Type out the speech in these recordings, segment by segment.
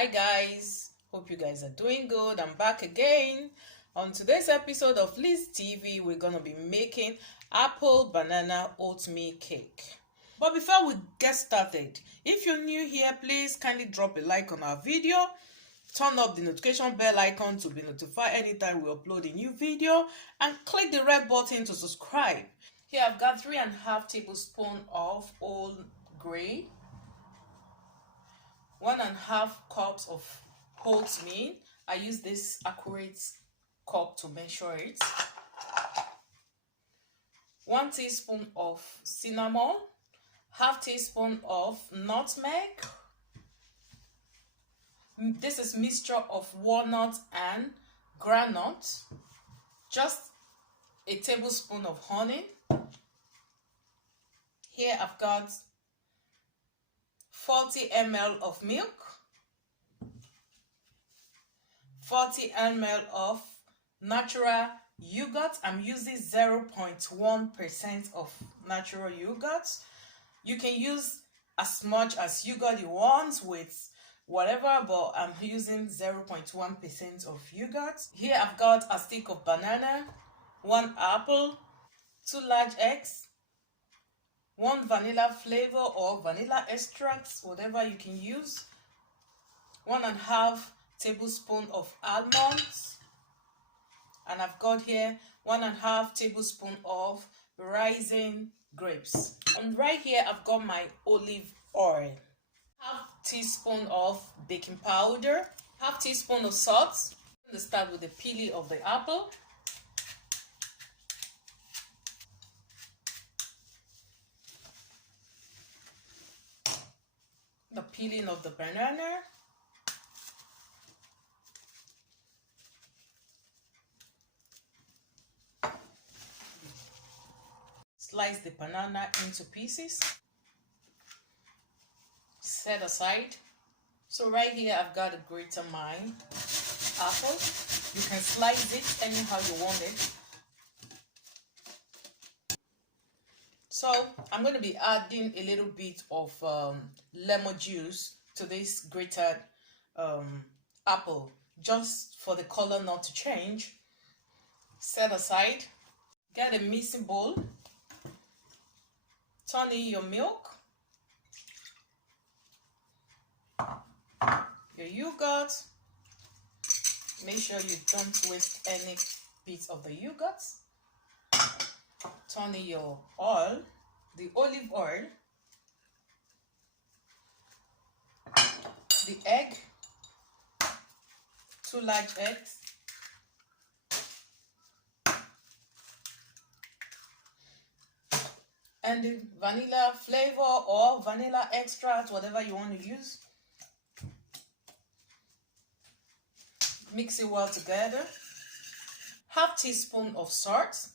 Hi guys, hope you guys are doing good. I'm back again. On today's episode of Liz TV, we're gonna be making apple banana oatmeal cake. But before we get started, if you're new here, please kindly drop a like on our video, turn up the notification bell icon to be notified anytime we upload a new video, and click the red button to subscribe. Here I've got 3.5 tablespoons of whole grain, 1.5 cups of oatmeal. I use this accurate cup to measure it. 1 teaspoon of cinnamon, half teaspoon of nutmeg. This is mixture of walnut and groundnut. Just a tablespoon of honey. Here I've got 40 ml of milk, 40 ml of natural yogurt. I'm using 0.1% of natural yogurt. You can use as much as yogurt you want with whatever, but I'm using 0.1% of yogurt. Here I've got a stick of banana, 1 apple, 2 large eggs, 1 vanilla flavor or vanilla extract, whatever you can use, 1.5 tablespoon of almonds, and I've got here 1.5 tablespoon of raisin grapes. And right here I've got my olive oil, half teaspoon of baking powder, half teaspoon of salt. Let's start with the peeling of the apple. The peeling of the banana, slice the banana into pieces, set aside. So right here I've got to grate my apple. You can slice it anyhow you want it. So I'm going to be adding a little bit of lemon juice to this grated apple, just for the color not to change. Set aside. Get a mixing bowl. Turn in your milk, your yogurt. Make sure you don't waste any bit of the yogurt. Turn in your oil, the olive oil, the egg, 2 large eggs, and the vanilla flavor or vanilla extract, whatever you want to use. Mix it well together. Half teaspoon of salt.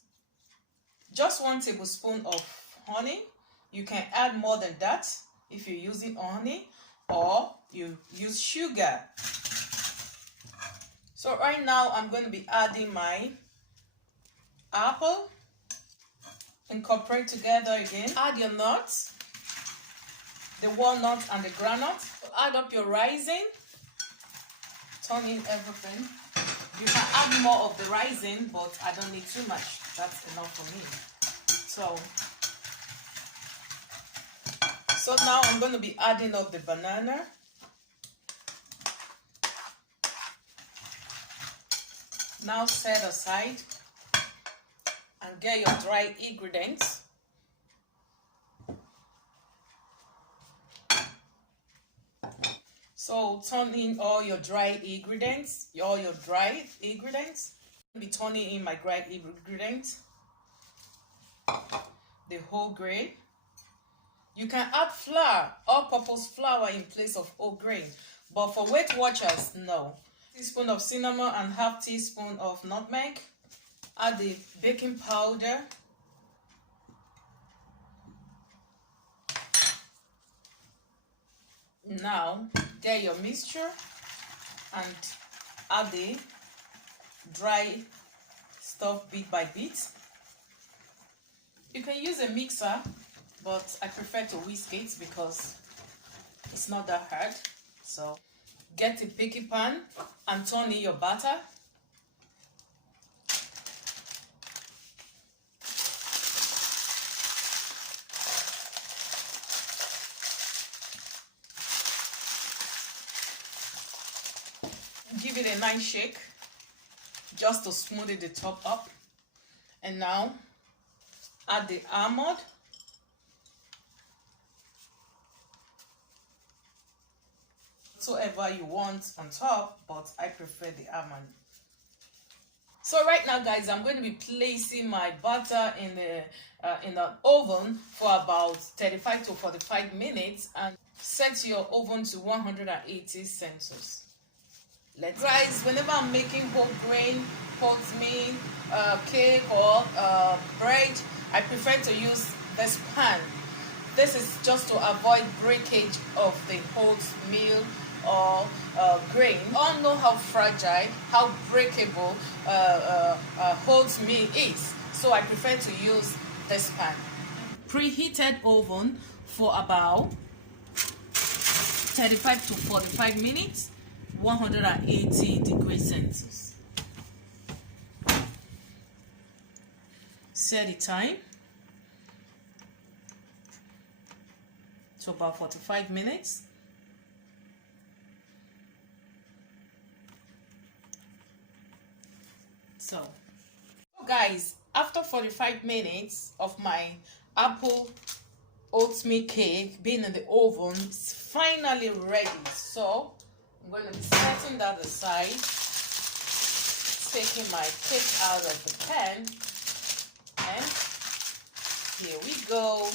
Just 1 tablespoon of honey. You can add more than that if you're using honey, or you use sugar. So right now I'm going to be adding my apple. Incorporate together again. Add your nuts, the walnut and the groundnut. Add up your raisin. Turn in everything. You can add more of the raisin, but I don't need too much. That's enough for me. So now I'm going to be adding up the banana. Now set aside and get your dry ingredients. So turn in all your dry ingredients, I'll be turning in my dry ingredients. The whole grain. You can add flour, all-purpose flour in place of whole grain, but for Weight Watchers, no. Teaspoon of cinnamon and half teaspoon of nutmeg. Add the baking powder. Now get your mixture and add the dry stuff bit by bit. You can use a mixer, but I prefer to whisk it because it's not that hard. So get a picky pan and turn in your butter. Give it a nice shake just to smooth it the top up. And now add the almond. Whatever you want on top, but I prefer the almond. So right now, guys, I'm going to be placing my butter in the oven for about 35 to 45 minutes, and set your oven to 180 Celsius. Guys, whenever I'm making whole grain oatmeal, cake or bread, I prefer to use this pan. This is just to avoid breakage of the oatmeal or grain. We all know how fragile, how breakable oatmeal is, so I prefer to use this pan. Preheated oven for about 35 to 45 minutes, 180 degrees Celsius. Set the time to about 45 minutes. So guys, after 45 minutes of my apple oatmeal cake being in the oven, it's finally ready. So I'm going to be setting that aside, taking my cake out of the pan, and here we go.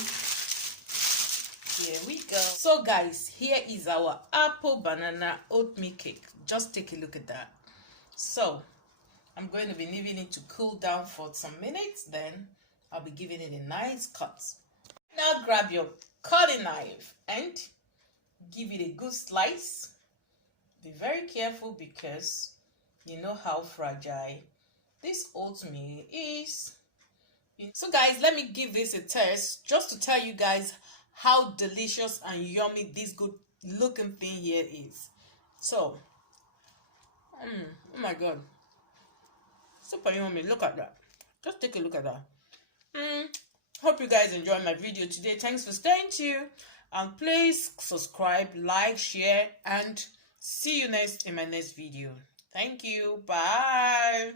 Here we go. So guys, here is our apple banana oatmeal cake. Just take a look at that. So I'm going to be leaving it to cool down for some minutes, then I'll be giving it a nice cut. Now grab your cutting knife and give it a good slice. Be very careful because you know how fragile this oatmeal is. So guys, let me give this a test just to tell you guys how delicious and yummy this good looking thing here is. So, oh my god. Super yummy. Look at that. Just take a look at that. Hope you guys enjoyed my video today. Thanks for staying tuned. And please subscribe, like, share, and see you next in my next video. Thank you. Bye.